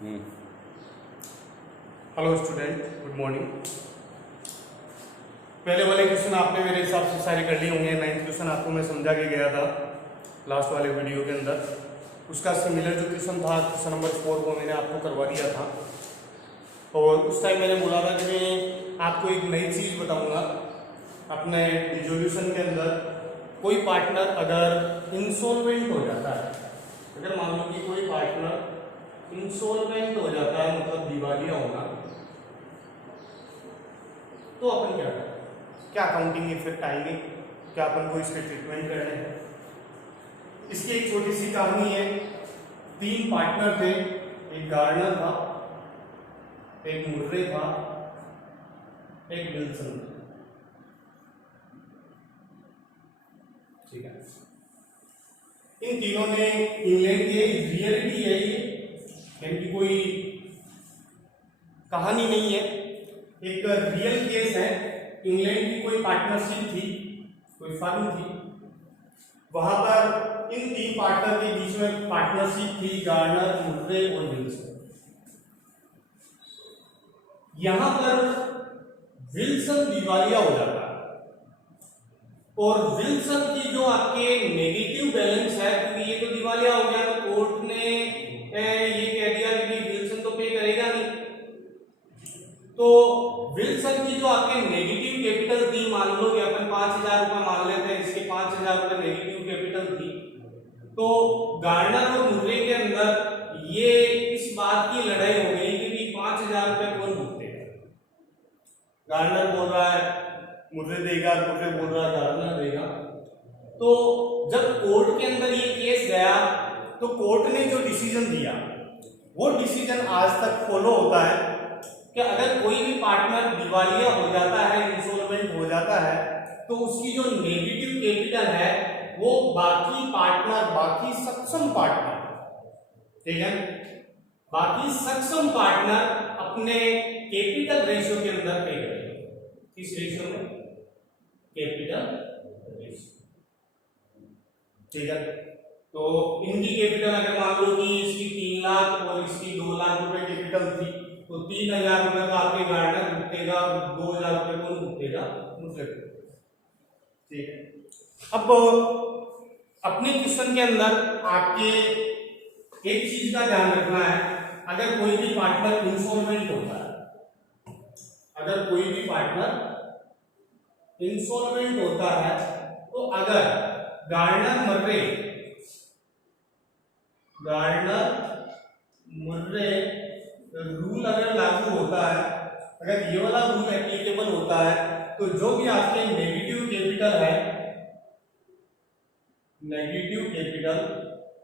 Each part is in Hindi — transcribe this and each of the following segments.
Hello student, good morning. पहले वाले क्वेश्चन आपने मेरे हिसाब से सारे कर लिए होंगे। 9th क्वेश्चन आपको मैं समझा के गया था लास्ट वाले वीडियो के अंदर। उसका सिमिलर जो क्वेश्चन था क्वेश्चन नंबर 4 को मैंने आपको करवा दिया था। और उस टाइम मैंने बोला था कि मैं आपको एक नई चीज़ बताऊंगा अपने रिजोल्यूशन के अंदर। कोई पार्टनर अगर इंसॉल्वेंट हो जाता है, अगर मान लो कि कोई पार्टनर इंसॉल्वेंट हो जाता है, मतलब दिवालिया होना, तो अपन क्या करें? क्या अकाउंटिंग इफेक्ट आएंगे? क्या अपन को इसके ट्रीटमेंट करने हैं? इसकी एक छोटी सी कहानी है। 3 पार्टनर थे, एक गार्नर था, एक मुर्रे था, एक विल्सन था। ठीक है, इन तीनों ने इंग्लैंड की रियलिटी है ये, यानी कोई कहानी नहीं है, एक रियल केस है। इंग्लैंड की कोई पार्टनरशिप थी, कोई फर्म थी, वहां पर इन 3 पार्टनर के बीच में पार्टनरशिप थी, गार्नर, मुर्रे और विल्सन। यहां पर विल्सन दिवालिया हो जाता है और विल्सन की जो आपके नेगेटिव बैलेंस है, क्योंकि ये तो दिवालिया हो गया, तो कोर्ट ने ये कह दिया कि विल्सन तो पे करेगा नहीं। तो विल्सन की जो आपके नेगेटिव कैपिटल थी, मान लो कि अपन 5,000 रुपए मान लेते हैं, इसके 5,000 रुपए नेगेटिव कैपिटल थी, तो गार्नर और मुर्रे के अंदर ये इस बात की लड़ाई हो गई कि 5,000 रुपए कौन भुगतेगा। गार्नर बोल रहा है मुर्रे देगा, मुर्रे बोल रहा है गार्नर देगा। तो जब कोर्ट के अंदर ये केस गया, तो कोर्ट ने जो डिसीजन दिया वो डिसीजन आज तक फॉलो होता है कि अगर कोई भी पार्टनर दिवालिया हो जाता है, इंसॉल्वेंट हो जाता है, तो उसकी जो नेगेटिव कैपिटल है वो बाकी पार्टनर, बाकी सक्षम पार्टनर, ठीक है, बाकी सक्षम पार्टनर अपने कैपिटल रेशियो के अंदर पे करेंगे। किस रेशियो में? कैपिटल रेशियो, ठीक है। तो इनकी कैपिटल अगर मान लो कि इसकी 3 लाख और इसकी 2 लाख रुपए कैपिटल थी, तो 3,000 रुपए का आपके गार्डनर भुगतेगा, 2,000 रुपए कौन भुगतेगा? मुझे, ठीक है। अब अपने क्वेश्चन के अंदर आपके एक चीज का ध्यान रखना है, अगर कोई भी पार्टनर इंसॉल्वेंट होता है, अगर कोई भी पार्टनर इंसॉल्वेंट होता है, तो अगर गार्डनर मुर्रे रूल अगर लागू होता है, अगर ये वाला रूल एप्लीकेबल होता है, तो जो भी आपके नेगेटिव कैपिटल है, नेगेटिव कैपिटल,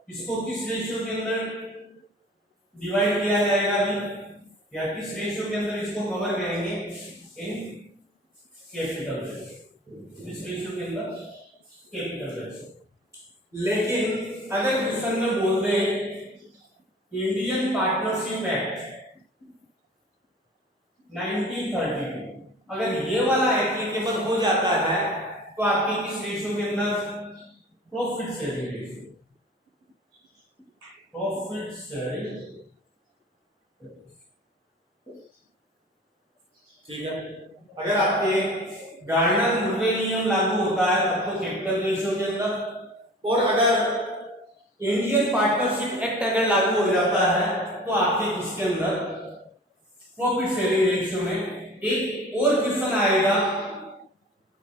इसको किस रेशियो के अंदर डिवाइड किया जाएगा अभी, या किस रेशियो के अंदर इसको कवर करेंगे? इन कैपिटल, किस रेशियो के अंदर? Capital ratio. लेकिन अगर क्वेश्चन में बोल दे इंडियन पार्टनरशिप एक्ट 1932, अगर ये वाला एप्लीकेबल हो जाता है, तो आपके किस रेशियो के अंदर? Profit sharing ratio, profit sharing, ठीक है। अगर आपके गार्डनर मुर्रे नियम लागू होता है तब तो कैपिटल रेशियो के अंदर, और अगर इंडियन पार्टनरशिप एक्ट अगर लागू हो जाता है तो आपके इसके अंदर प्रॉफिट शेयरिंग रेशियो में एक और क्वेश्चन आएगा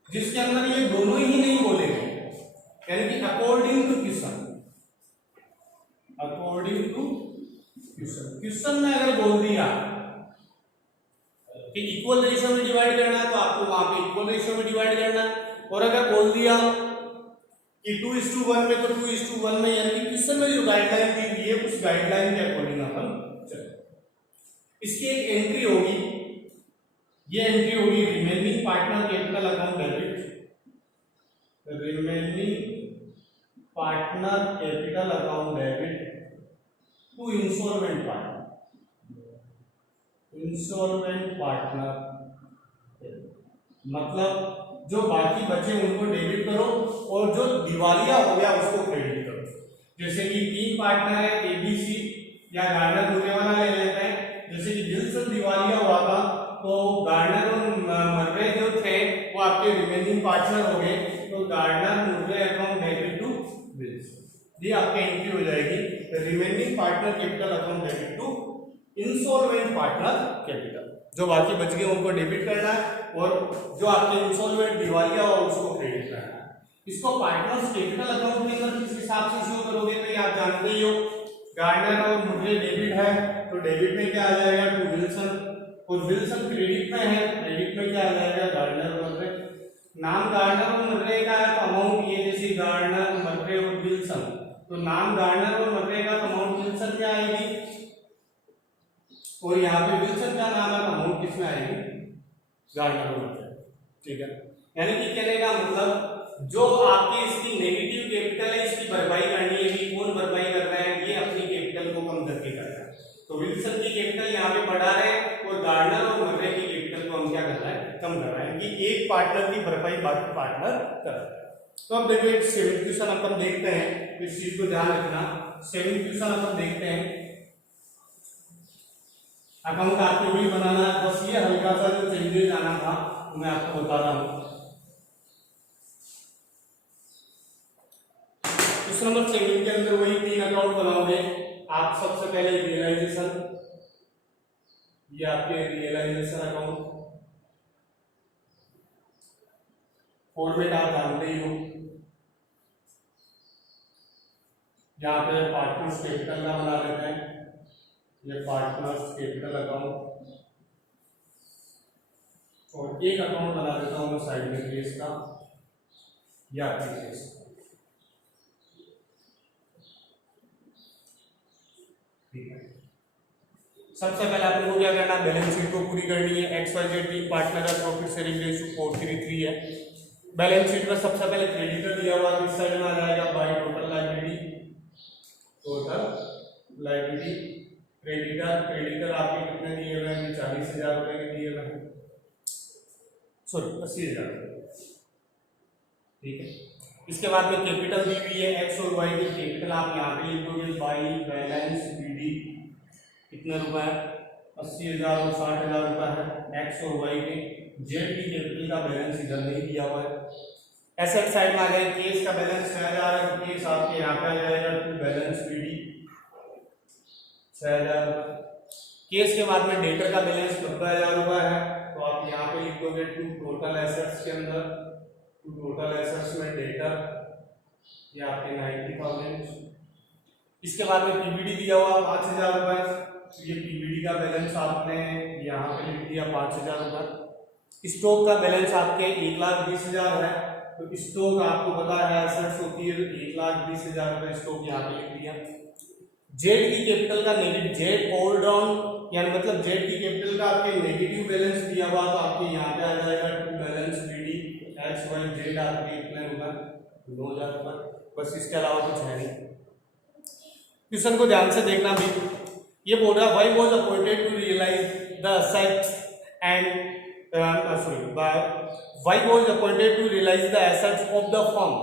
जिसके अंदर ये दोनों ही नहीं बोलेंगे, यानी कि according to question, according to question. Question में अगर बोल दिया कि इक्वल रेशियो में डिवाइड करना है, तो आपको वहां पे इक्वल रेशियो में डिवाइड करना है, और अगर बोल दिया कि 2:1 में, तो 2:1 में, यानी कि क्वेश्चन में जो गाइडलाइन दी हुई है उस गाइडलाइन के अकॉर्डिंग अपन चलें। इसकी एक एंट्री होगी, ये एंट्री होगी remaining partner capital account debit, remaining partner capital account debit to insolvent partner, insolvent partner, मतलब जो बाकी बचे उनको डेबिट करो और जो दिवालिया हो गया उसको क्रेडिट करो। जैसे कि 3 पार्टनर है, ABC या गार्डनर मुर्रे वाला ले लें, credit to insolvent partner capital. जो बाकी बच गए उनको डेबिट करना है और जो आपके इंसॉल्वेंट दिवालिया हो उसको क्रेडिट करना है। इसको पार्टनर्स कैपिटल अकाउंट के अंदर किस हिसाब से शो करोगे तो ये आप जानते ही हो, गार्डनर और मुर्रे डेबिट है तो डेबिट में क्या आ जाएगा टू विल्सन, और विल्सन क्रेडिट में है, क्रेडिट में क्या आ जाएगा गार्डनर और मुर्रे। नाम गार्डनर और मुर्रे का है तो अमाउंट ये जैसे गार्डनर मुर्रे और विल्सन, तो नाम गार्डनर और मुर्रे का तो अमाउंट विल्सन में आएगी, और यहाँ पे विल्सन का नाम है तो अमाउंट किसमें आएगी गार्डनर और मुर्रे। ठीक है, यानी कि कहने का मतलब जो आपकी इसकी नेगेटिव कैपिटल है इसकी भरपाई करनी है, कि कौन भरपाई कर रहा है, ये अपनी कैपिटल को कम करके कर रहा है। तो विल्सन की कैपिटल यहाँ पे बढ़ा रहे हैं और गार्डनर और मर्रे की कैपिटल को हम क्या कर रहा है कम कर रहा है, कि एक पार्टनर की भरपाई बाकी पार्टनर कर रहा है। तो अब देखो एक सेविंग क्वेश्चन अपन देखते हैं, इस चीज को ध्यान रखना। सेविंग क्वेश्चन अपन देखते हैं, अकाउंट आपको भी बनाना है, बस ये हल्का सा जो चेंजेस आना था मैं आपको बता रहा हूँ। नंबर सेविंग के अंदर वही 3 अकाउंट बनाओगे आप। सबसे पहले रियलाइजेशन, ये आपके रियलाइजेशन अकाउंट, फॉर्मेट आप जानते ही हो, यहाँ पे पार्टनर्स कैपिटल का बना लेते हैं, ये पार्टनर्स कैपिटल अकाउंट, और एक अकाउंट बना देता हूँ मैं साइड में केस का, या केस। सबसे पहले आपको क्या करना है, बैलेंस शीट को पूरी करनी है। XYZ टीम पार्टनर का प्रॉफिट शेयरिंग रेशियो 4:3 है। बैलेंस शीट में सबसे पहले क्रेडिटर दिया हुआ है, इस साइड में आ जाएगा by total liability, total liability creditor आपके कितने दिए हुए हैं, 40,000 रुपए के दिए हुए हैं, सॉरी 80,000। ठीक है, इसके बाद में कैपिटल दी हुई है, एक्स और वाई की कैपिटल आप यहाँ पे लिख दोगे बाई बैलेंस बीडी कितने रुपए है, 80,000 और 60,000 रुपए है एक्स और वाई के। जेड की कैपिटल का बैलेंस इधर नहीं दिया हुआ है। एसेट साइड में आ जाए, केस का बैलेंस 6,000 है, केस आपके यहाँ पे आ जाएगा टू बैलेंस बीडी 6,000। केस के बाद में डेटर का बैलेंस 90,000 रुपए है, तो आप यहाँ पे लिख दोगे टू टोटल एसेट्स के अंदर, टू टोटल एसेट्स में डेटर ये आपके 90,000। इसके बाद में पीबीडी दिया हुआ 5,000 रुपए, ये पीबीडी का बैलेंस आपने यहाँ पे लिख दिया 5,000 रुपए। स्टॉक का बैलेंस आपके 1,20,000 है, तो स्टॉक आपको पता है एसेट्स होती है 1,20,000 रुपए, स्टॉक यहाँ पे लिख दिया। जेड की कैपिटल का नेगेटिव, जेड ऑल डाउन यानी मतलब जेड की कैपिटल का आपके नेगेटिव बैलेंस दिया हुआ, तो आपके यहाँ पे आ जाएगा to balance BD X Y Z आपके कितने रुपए 2,000 रुपए, बस इसके अलावा कुछ है नहीं। क्वेश्चन को ध्यान से देखना भी, ये बोल रहा है Y was appointed to realise the assets and Y was appointed to realise the assets of the firm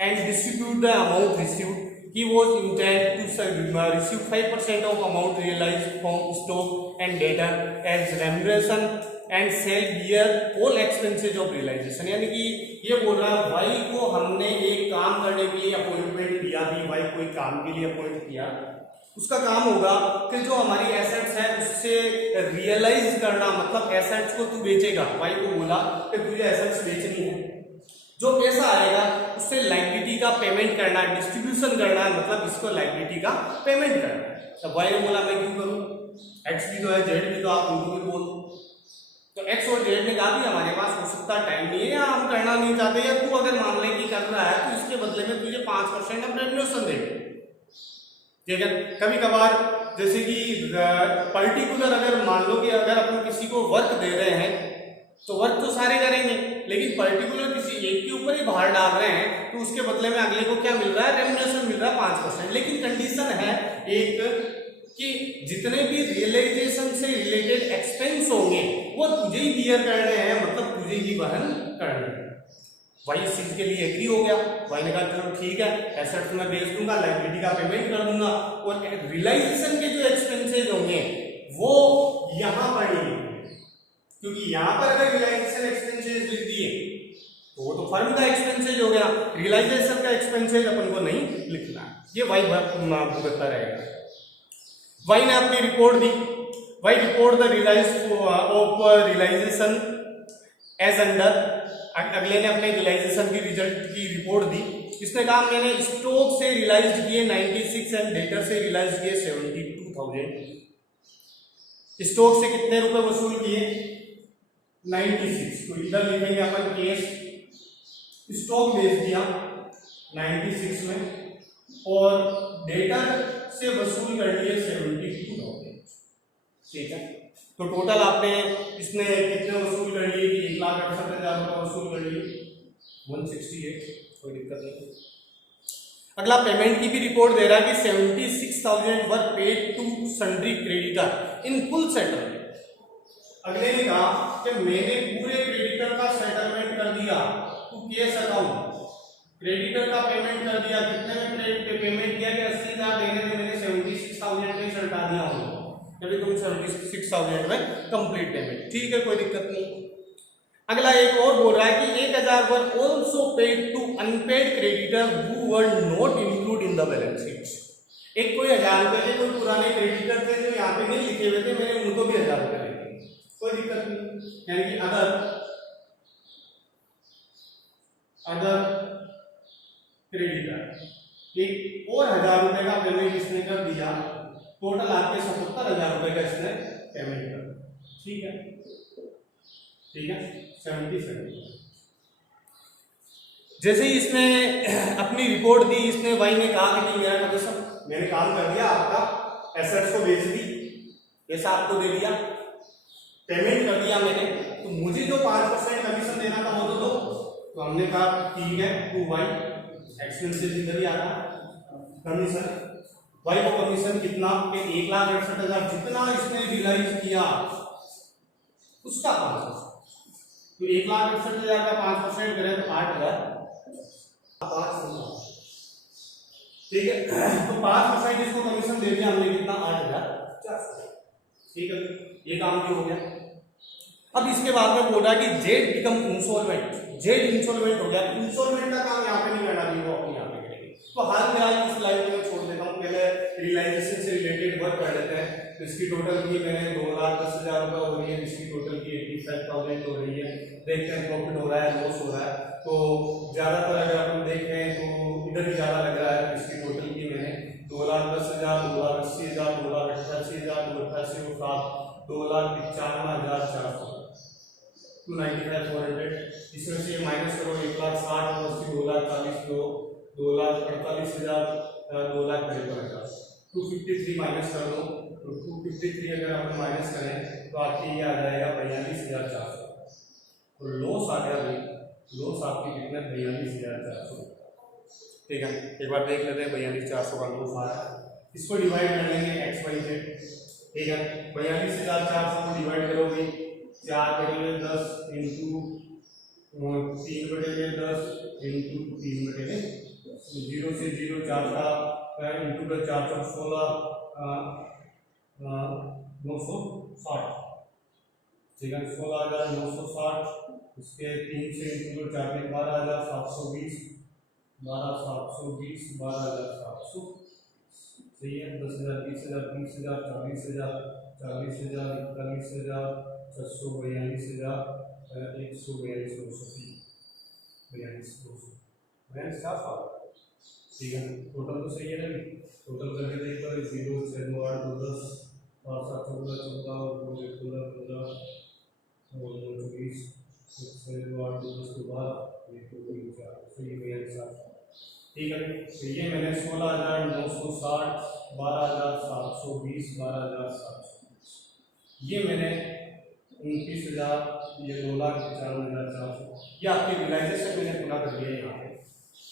and distribute the amount received. He was intended to receive 5% of amount realized from stock and debtor as remuneration and shall bear all expenses of realization। यानी कि ये बोल रहा है वाई को हमने एक काम करने के लिए अपॉइंटमेंट दिया, भी वाई को एक काम के लिए अपॉइंट किया, उसका काम होगा कि जो हमारी एसेट्स है उससे रियलाइज करना, मतलब एसेट्स को तू बेचेगा। वाई को बोला कि तुझे एसेट्स बेचनी है, जो पैसा आएगा उससे लायबिलिटी का पेमेंट करना है, डिस्ट्रीब्यूशन करना है, मतलब इसको लायबिलिटी का पेमेंट करना है। तो वाई ने बोला मैं क्यों करूं, एक्स भी तो है जेड भी तो, आप उनको भी बोल। तो एक्स और जेड ने कहा भी हमारे पास हो सकता टाइम नहीं है या हम करना नहीं चाहते, या तू अगर मान ले कि कर रहा है तो इसके बदले में तुझे 5% हम रेम्यूनरेशन देंगे। ठीक है, कभी कभार जैसे कि पर्टिकुलर अगर मान लो कि अगर अपन किसी को वर्क दे रहे हैं तो वर्क तो सारे करेंगे, लेकिन पर्टिकुलर किसी एक के ऊपर ही भार डाल रहे हैं तो उसके बदले में अगले को क्या मिल रहा है, रेम्यूनरेशन मिल रहा है 5%। लेकिन कंडीशन है एक कि जितने भी रियलाइजेशन से रिलेटेड एक्सपेंस होंगे वो तुझे ही बियर करने हैं, मतलब तुझे ही वहन करने हैं। भाई इस चीज के लिए एग्री हो गया, भाई ने कहा चलो ठीक है एसेट्स मैं बेच दूंगा, लायबिलिटी का पेमेंट कर दूंगा, और रियलाइजेशन के जो एक्सपेंसेज होंगे वो यहां पर नहीं, क्योंकि यहां पर अगर रियलाइजेशन एक्सपेंसेज लिख दिए तो वो तो फर्म का एक्सपेंसेज हो गया, रियलाइजेशन का एक्सपेंसेज अपन को नहीं लिखना, ये वाई भुगतता रहेगा। वाई ने अपनी रिपोर्ट दी, Y report the realisation as under, अगले ने अपने रियलाइजेशन की रिजल्ट की रिपोर्ट दी। इसने कहा मैंने स्टॉक से रियलाइज किए 96 एंड डेटर से रियलाइज किए 72,000। स्टॉक से कितने रुपए वसूल किए 96, तो इधर लिखेंगे अपन केस स्टॉक बेच दिया 96 में और डेटर से वसूल कर लिए 72,000। ठीक है, तो टोटल आपने इसने कितने वसूल कर लिए कि 1,68,000 रुपये वसूल कर लिए 168, कोई दिक्कत नहीं। अगला पेमेंट की भी रिपोर्ट दे रहा है कि 76,000 were paid to sundry creditor in full settlement. अगले ने कहा कि मैंने पूरे क्रेडिटर का सेटलमेंट कर दिया टू केस अकाउंट, क्रेडिटर का पेमेंट कर दिया। कितने में पेमेंट किया कि 80,000 देने थे, मैंने 76,000 में सल्टा दिया हूँ, जब तुम 76,000 में कंप्लीट पेमेंट। ठीक है, कोई दिक्कत नहीं। अगला एक और बोल रहा है कि 1,000 were also paid to unpaid creditor who were not include in the balance sheet. एक कोई 1,000 रुपए के कोई पुराने क्रेडिटर थे जो यहाँ पे नहीं लिखे हुए थे, मैंने उनको भी 1,000 रुपए लिखे, कोई दिक्कत नहीं। यानी कि अदर क्रेडिटर एक और 1,000 रुपए का पेमेंट इसने कर दिया, टोटल आपके 77,000 रुपए का इसने पेमेंट कर दिया। ठीक है, ठीक है, 77। जैसे ही इसने अपनी रिपोर्ट दी, इसने वाई ने कहा कि मेरा कमीशन मैंने काम कर दिया, आपका एसेट्स को बेच दी, पैसा आपको दे दिया, पेमेंट कर दिया मैंने, तो मुझे जो 5% कमीशन देना था वो तो दो। तो हमने कहा ठीक है, टू वाई एक्सपेंसेस इधर ही आता कमीशन, वाई को कमीशन कितना कि 1,68,000 जितना इसने रियलाइज किया उसका 5%, तो 1,68,000 का 5% करें तो 8,000। ठीक है, तो 5% इसको कमीशन दे दिया हमने, कितना 8,400। ठीक है, ये काम भी हो गया। अब इसके बाद में बोल रहा है कि Z become insolvent, Z insolvent हो गया। इंसॉल्वेंट का काम यहाँ पे नहीं करना चाहिए, वो अपने यहाँ पे करेंगे। तो हाल फिलहाल इस लाइव में छोड़ देता हूँ, पहले रियलाइजेशन से रिलेटेड वर्क कर लेते हैं। तो इसकी टोटल की मैंने 2,10,000 रुपये हो रही है, इसकी टोटल की 85,000 हो रही है। देखते हैं प्रॉफिट हो रहा है लॉस हो रहा है। तो ज्यादातर अगर अपन देखें तो इधर ही ज्यादा लग रहा है। इसकी टोटल की मैंने 2,10,000, 2,80,000, 2,88,000, 2,88,000, 2,95,400, 295,400। इसमें से माइनस करो 1,60,000 और 2,40,000 लो, 2,48,000, 2,53,000, 253 माइनस कर लो। तो 253 अगर हम माइनस करें तो आपके ये आ जाएगा 42,400। तो लॉस आ गया भाई, लॉस आपकी कितने 42,400। ठीक है, एक बार देख लेते हैं 42,400 का लॉस आ रहा है। इसको डिवाइड कर लेंगे एक्स वाई जेड। ठीक है, 42,400 को डिवाइड करोगे 4/10 इंटू 3/10 इंटू 3/10, 0 से 0 4 का इंटू का 4 4 16 960। ठीक है, 16,960। इसके 3 से इंटू 4 में 12,720, 12,720, 12,700। सही है, 10,000, 20,000, 30,000, 40,000, 40,000, 41,000, 642,000, 142,230, 42,200। ठीक है, टोटल तो सही है ना, टोटल करके देखो 0 6 2 8 2 10 5 7 14 14 2 1 16 15 2 24 6 2 8 2 10 12 1 2 3 4 सही है मेरे साथ। ठीक है, तो ये मैंने 16,960, 12,720, 12,720, ये मैंने 29,000, ये 2,95,400, ये आपकी रियलाइजेशन मैंने पूरा कर लिया यहाँ पे।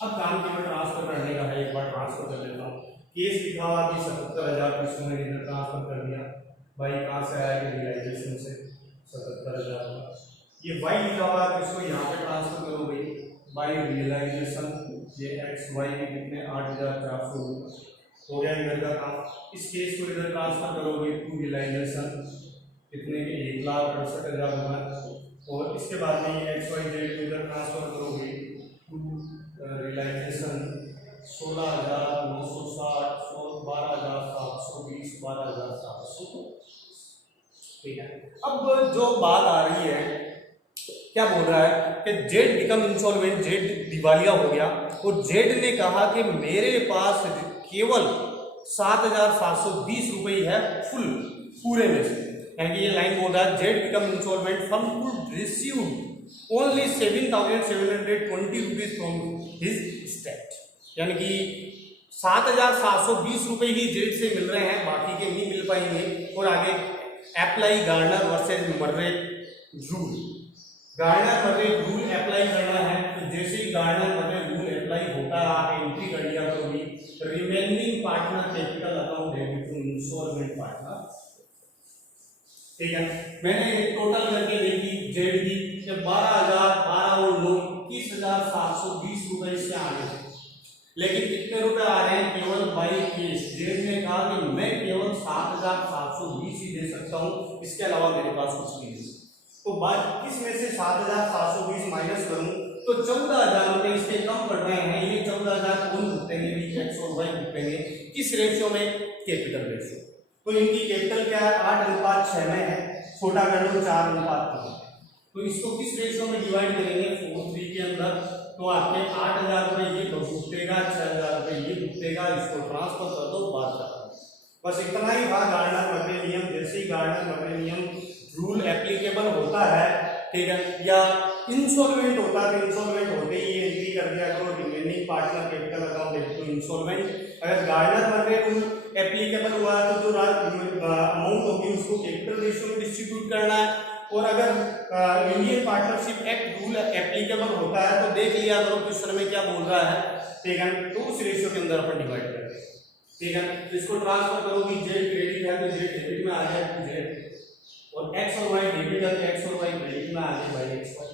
अब काम केवल ट्रांसफर करने का है, एक बार ट्रांसफर कर लेता हूँ। केस लिखा हुआ कि 77,000 इसको मैंने इधर ट्रांसफर कर दिया। भाई कहाँ से आया कि रियलाइजेशन से 77,000। ये वाई लिखा हुआ है, इसको यहाँ पे ट्रांसफर करो भाई बाई रियलाइजेशन। ये एक्स वाई के कितने 8,400 हो गया इधर का काम। इस केस को इधर ट्रांसफर करोगे टू रियलाइजेशन कितने के 1,68,000 रुपये, और इसके बाद में ये एक्स वाई जेड को इधर ट्रांसफर करोगे टू रियलाइजेशन 16,960, 12,720, 12,700। ठीक है, अब जो बात आ रही है, क्या बोल रहा है कि जेड बिकम इंसॉल्वेंट, जेड दिवालिया हो गया और जेड ने कहा कि मेरे पास केवल 7,720 रुपये है फुल, पूरे में से। यानी कि ये लाइन बोल रहा है Z become insolvent, firm could receive only 7,720 rupees from his state. यानी कि 7,720 रुपये ही जेड से मिल रहे हैं, बाकी के नहीं मिल पाएंगे। और आगे apply Garner versus Murray rule, Garner Murray rule apply करना है। तो जैसे ही गार्नर मर्रे रूल अप्लाई होता है, आप एंट्री कर लिया करोगे remaining partner capital account debit to insolvent partner. ठीक है, मैंने एक टोटल करके देखी जेड की 12,012 और 9 21,720 रुपए इससे आगे थे, लेकिन कितने रुपए आ रहे हैं केवल बाई केस। जेड ने कहा कि मैं केवल 7,720 ही दे सकता हूं, इसके अलावा मेरे पास कुछ नहीं है। तो बात किसमें से 7,720 माइनस करूं तो 14,000 रुपए इसके कम पड़ रहे हैं। ये 14,000 कौन भुगतेंगे? एक्स और वाई भुगतेंगे। किस रेशियो में? Capital ratio. तो इनकी कैपिटल क्या है? 8:6 में है, छोटा कर लो 4:3। तो इसको किस रेशियो में डिवाइड करेंगे? 4:3 के अंदर। तो आपके 8,000 रुपए ये भुगतेगा, 6,000 रुपए ये भुगतेगा, इसको ट्रांसफर कर दो, बात खत्म। बस इतना ही था गार्नर मर्रे नियम। जैसे ही गार्नर मर्रे नियम रूल एप्लीकेबल होता है, ठीक है, या इंसॉल्वेंट होता है, इंसॉल्वेंट होते ही ये एंट्री कर दिया करो remaining partner capital account debit to insolvent. अगर गार्नर मर्रे रूल एप्लीकेबल हुआ है तो जो अमाउंट होगी उसको कैपिटल रेशियो में डिस्ट्रीब्यूट करना है। और अगर Indian partnership act rule applicable होता है तो देख लिया करो क्वेश्चन में क्या बोल रहा है, ठीक है, तो उस रेशियो के अंदर अपन डिवाइड करेंगे। ठीक है, तो इसको ट्रांसफर करोगी, जेड क्रेडिट है तो जेड डेबिट में आ जाए टू जेड, और एक्स और वाई डेबिट है तो एक्स और वाई क्रेडिट में आ जाए बाई एक्स वाई।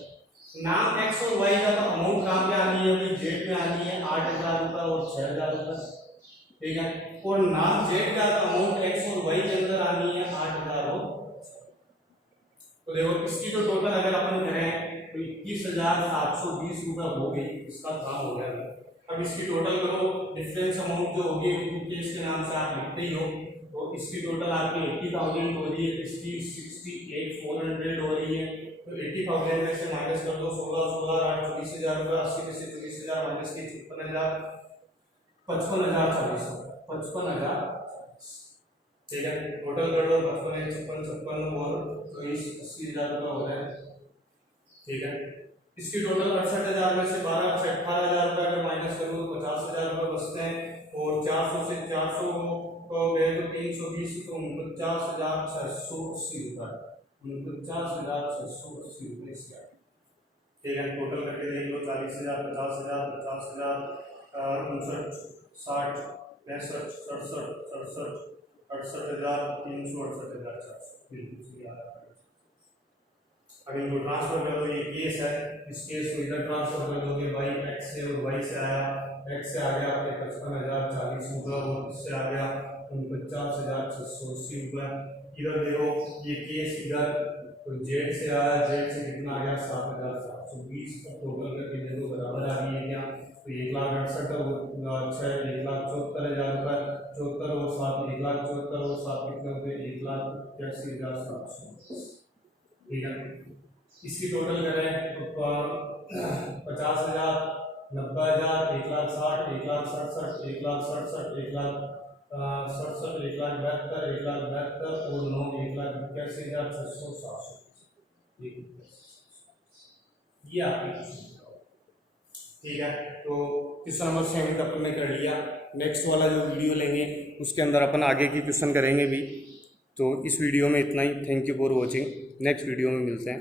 नाम एक्स और वाई का तो अमाउंट कहाँ पे आनी है? जेड में आनी है, 8,000 रुपये और 6,000 रुपये। ठीक है, और नाम जेड का अमाउंट एक्स और वाई के अंदर आनी है 8,000 और। तो देखो इसकी तो टोटल अगर अपन करें तो 21,720 रुपये हो गई, इसका काम हो गया। अब इसकी टोटल करो, डिफरेंस अमाउंट जो होगी केस के नाम से आप लिखते ही हो। तो इसकी टोटल आपकी 80,000 हो रही है, इसकी 68,400 हो रही है। तो 80,000 में से माइनस कर दो 16 8 24,000 रुपये, 80 में से 24,000 माइनस के 56,000, 55,040 55,000। ठीक है, टोटल कर लो 55 56 और 80,000 रुपये हो रहे हैं। ठीक है, इसकी टोटल 68,000 में से 12 से 18,000 रुपये अगर माइनस करो तो 50,000 रुपये बचते हैं। और 400 से 400 को गए तो 320, तो 49,680 रुपये, 49,680 रुपये इसके। ठीक है, टोटल करके देख लो 40,000 50,000 50,000 59 60 65 67 67 68,368,400 बिल्कुल। अब इनको ट्रांसफर कर दो, ये केस है, इस केस को इधर ट्रांसफर कर दोगे, वाई एक्स से और वाई से आया, एक्स से आ गया आपके 55,040 रुपये और इससे आ गया 49,680 रुपये। इधर देखो ये केस इधर तो जेड से आया, जेड से कितना आ गया 7,720। टोटल करके देखो बराबर आ गई है क्या? तो 1,68,000 और 1,74,000 रुपये, 74 और 7 1,74,000 और 7 कितने होते हैं? 1,83,700। ठीक है, इसकी टोटल करें तो 50,000 90,000 1,60,000 1,67,000 1,67,000 1,67,000 1,72,000 1,72,000 और 9 1,81,600 ये आपकी। ठीक है, तो क्वेश्चन नंबर 7 अपन ने कर लिया। नेक्स्ट वाला जो वीडियो लेंगे उसके अंदर अपन आगे की क्वेश्चन करेंगे भी। तो इस वीडियो में इतना ही। Thank you for watching. Next video में मिलते हैं।